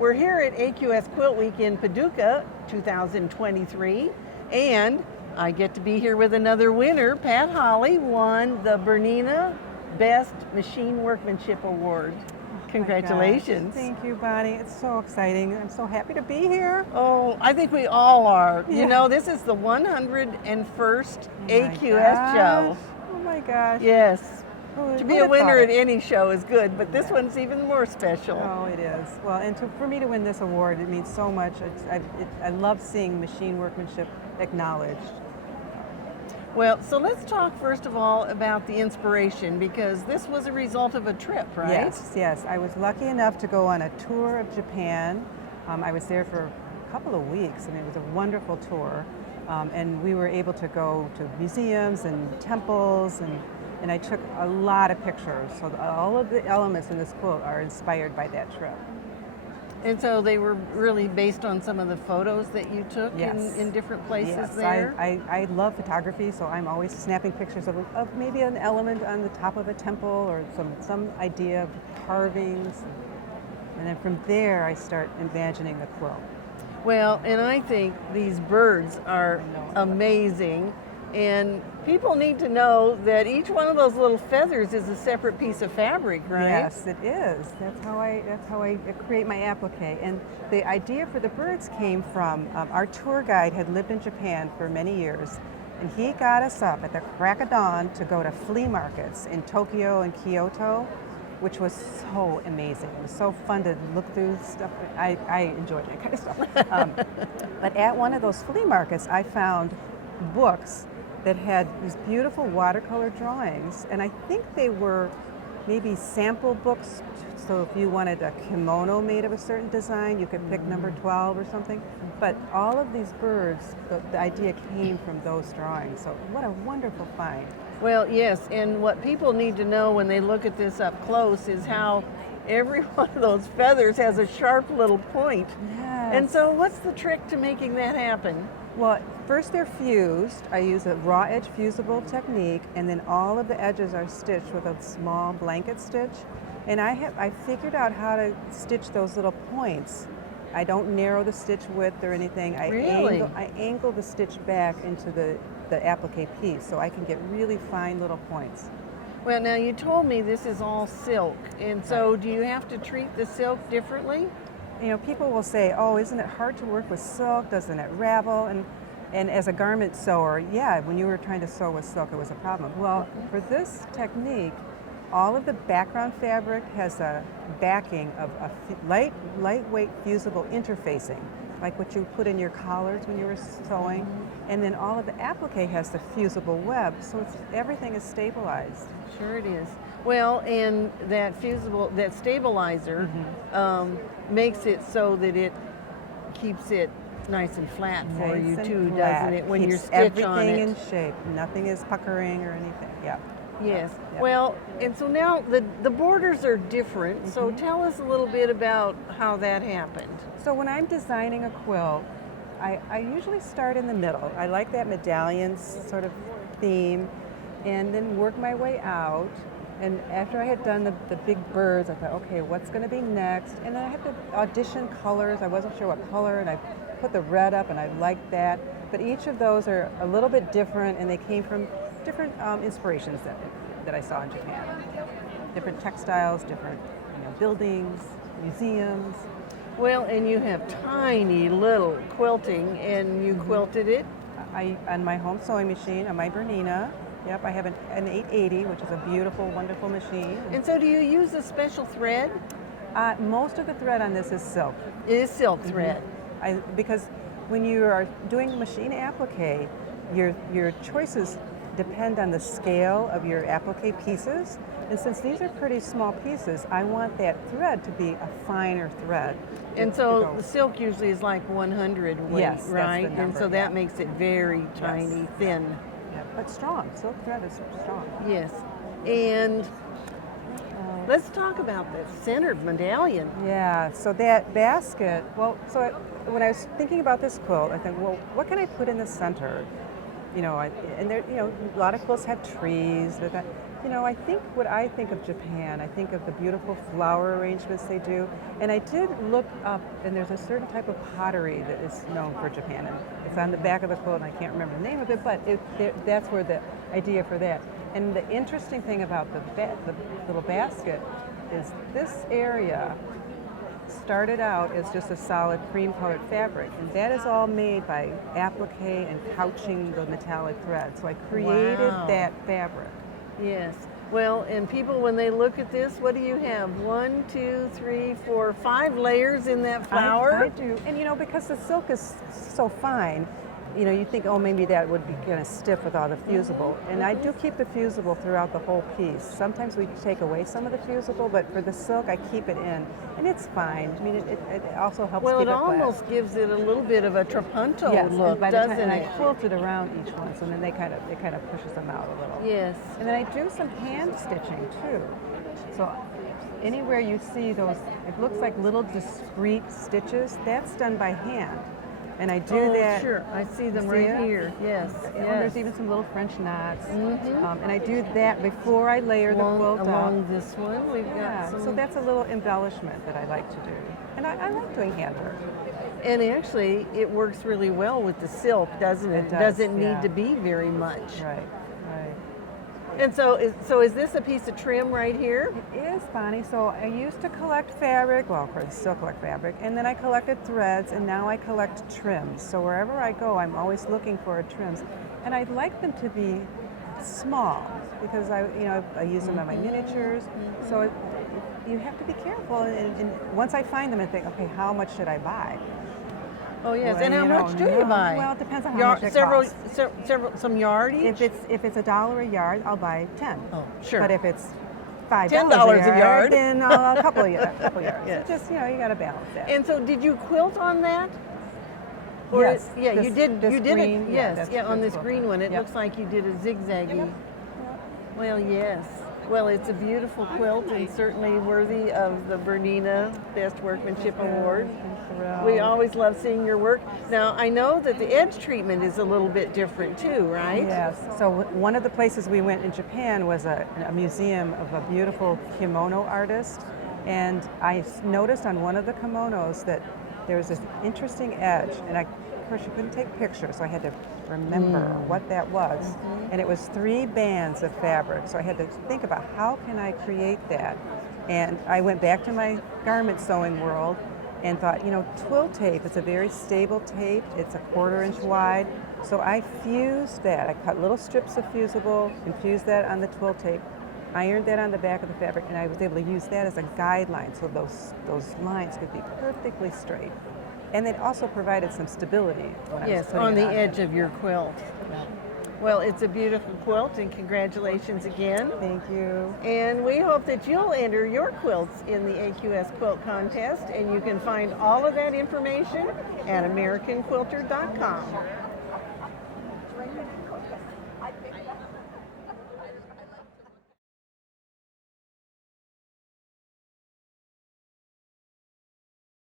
We're here at AQS QuiltWeek in Paducah 2023, and I get to be here with another winner. Pat Holly won the BERNINA Best Machine Workmanship Award. Congratulations. Thank you, Bonnie. It's so exciting. I'm so happy to be here. Oh, I think we all are. Yeah. You know, this is the 101st AQS gosh. show. Oh my gosh. Yes. To be a winner at it? any show is good, but this one's even more special. Oh, it is. Well, and for me to win this award, it means so much. I love seeing machine workmanship acknowledged. Well, so let's talk first of all about the inspiration, because this was a result of a trip, right? Yes. I was lucky enough to go on a tour of Japan. I was there for a couple of weeks, and it was a wonderful tour. And we were able to go to museums and temples, and I took a lot of pictures. So all of the elements in this quilt are inspired by that trip. And so they were really based on some of the photos that you took Yes. in different places Yes, there? I love photography, so I'm always snapping pictures of maybe an element on the top of a temple or some idea of carvings. And then from there, I start imagining the quilt. Well, and I think these birds are amazing. And people need to know that each one of those little feathers is a separate piece of fabric, right? Yes, it is. That's how I create my applique. And the idea for the birds came from our tour guide had lived in Japan for many years, and he got us up at the crack of dawn to go to flea markets in Tokyo and Kyoto, which was so amazing. It was so fun to look through stuff. I enjoyed that kind of stuff. But at one of those flea markets, I found books that had these beautiful watercolor drawings, and I think they were maybe sample books, so if you wanted a kimono made of a certain design, you could pick number 12 or something. But all of these birds, the idea came from those drawings, so what a wonderful find. Well, yes, and what people need to know when they look at this up close is how every one of those feathers has a sharp little point. Yes. And so what's the trick to making that happen? Well, first they're fused. I use a raw edge fusible technique, and then all of the edges are stitched with a small blanket stitch. And I figured out how to stitch those little points. I don't narrow the stitch width or anything. Really? I angle the stitch back into the applique piece, so I can get really fine little points. Well, now you told me this is all silk, and so do you have to treat the silk differently? You know, people will say, oh, isn't it hard to work with silk? Doesn't it ravel? And as a garment sewer, yeah, when you were trying to sew with silk, it was a problem. Well, for this technique, all of the background fabric has a backing of a lightweight fusible interfacing, like what you put in your collars when you were sewing. And then all of the applique has the fusible web, so everything is stabilized. Sure it is. Well, and that stabilizer makes it so that it keeps it nice and flat for you too, doesn't it? When you stitch on it. Everything in shape. Nothing is puckering or anything. Yeah. Yes. Yep. Well, and so now the borders are different. So tell us a little bit about how that happened. So when I'm designing a quilt, I usually start in the middle. I like that medallion sort of theme, and then work my way out. And after I had done the big birds, I thought, okay, what's going to be next? And then I had to audition colors. I wasn't sure what color, and I put the red up, and I liked that. But each of those are a little bit different, and they came from different inspirations that I saw in Japan. Different textiles, different buildings, museums. Well, and you have tiny little quilting, and you quilted it. On my home sewing machine, on my BERNINA. Yep, I have an 880, which is a beautiful, wonderful machine. And so do you use a special thread? Most of the thread on this is silk. It is silk thread. Because when you are doing machine applique, your choices depend on the scale of your applique pieces. And since these are pretty small pieces, I want that thread to be a finer thread. And so the silk usually is like 100 weight, yes, right? That's the number, and so that makes it very tiny, thin. Yeah, but strong. Silk thread is strong. Yes. And let's talk about the centered medallion. Yeah, so that basket, when I was thinking about this quilt, I think, well, what can I put in the center? And there, a lot of quilts have trees, You know, I think what I think of Japan, I think of the beautiful flower arrangements they do. And I did look up, and there's a certain type of pottery that is known for Japan. And it's on the back of the quilt, and I can't remember the name of it, but that's where the idea for that. And the interesting thing about the little basket is this area started out as just a solid cream-colored fabric, and that is all made by applique and couching the metallic thread. So I created Wow. that fabric. Yes. Well, and people, when they look at this, what do you have? 1, 2, 3, 4, 5 layers in that flower? I do, and you know, because the silk is so fine, you know, you think, oh, maybe that would be kind of stiff with all the fusible. And I do keep the fusible throughout the whole piece. Sometimes we take away some of the fusible, but for the silk, I keep it in, and it's fine. I mean, it also helps Well, keep it it flat. almost gives it a little bit of a trapunto Yes, look, and by the doesn't time, and it? I quilt it around each one, so then it kind of pushes them out a little. Yes. And then I do some hand stitching too. So anywhere you see those, it looks like little discrete stitches, that's done by hand. And I do that. Sure, I see them See right it? here. Yes, And yes. there's even some little French knots. Mhm. And I do that before I layer the quilt along up. this one, we've Yeah, got some. so that's a little embellishment that I like to do. And I like doing handwork. And actually, it works really well with the silk, doesn't it? It does, Doesn't need yeah. to be very much. Right. And so is this a piece of trim right here? It is, Bonnie. So I used to collect fabric, well, of course, I still collect fabric, and then I collected threads, and now I collect trims. So wherever I go, I'm always looking for trims. And I'd like them to be small because I use them on my miniatures. So you have to be careful. And once I find them, I think, okay, how much should I buy? Oh yes, Well, and how you much do know, you buy? Well, it depends on how much it several, costs. several, some yard each. If it's $1 a yard, I'll buy 10. Oh, sure. But if it's $5 $10 a yard, then a couple of yards. Yes. So just you got to balance that. And so, did you quilt on that? Yes. Yeah, you This- did. this You did green, it. yeah, Yes. that's- Yeah, on that's this what- green one, it yep. looks like you did a zigzaggy. Yep. Well, yes. Well, it's a beautiful quilt and certainly worthy of the Bernina Best Workmanship Award. We always love seeing your work. Now, I know that the edge treatment is a little bit different too, right? Yes. So one of the places we went in Japan was a museum of a beautiful kimono artist, and I noticed on one of the kimonos that there was this interesting edge, and of course you couldn't take pictures, so I had to remember what that was. And it was 3 bands of fabric, so I had to think about how can I create that. And I went back to my garment sewing world and thought, twill tape is a very stable tape. It's a 1/4 inch wide. So I fused that. I cut little strips of fusible, infused that on the twill tape, ironed that on the back of the fabric, and I was able to use that as a guideline so those lines could be perfectly straight. And it also provided some stability when I was Yes, putting on it the edge there. of your quilt. Well, it's a beautiful quilt, and congratulations again. Thank you. And we hope that you'll enter your quilts in the AQS Quilt Contest, and you can find all of that information at AmericanQuilter.com.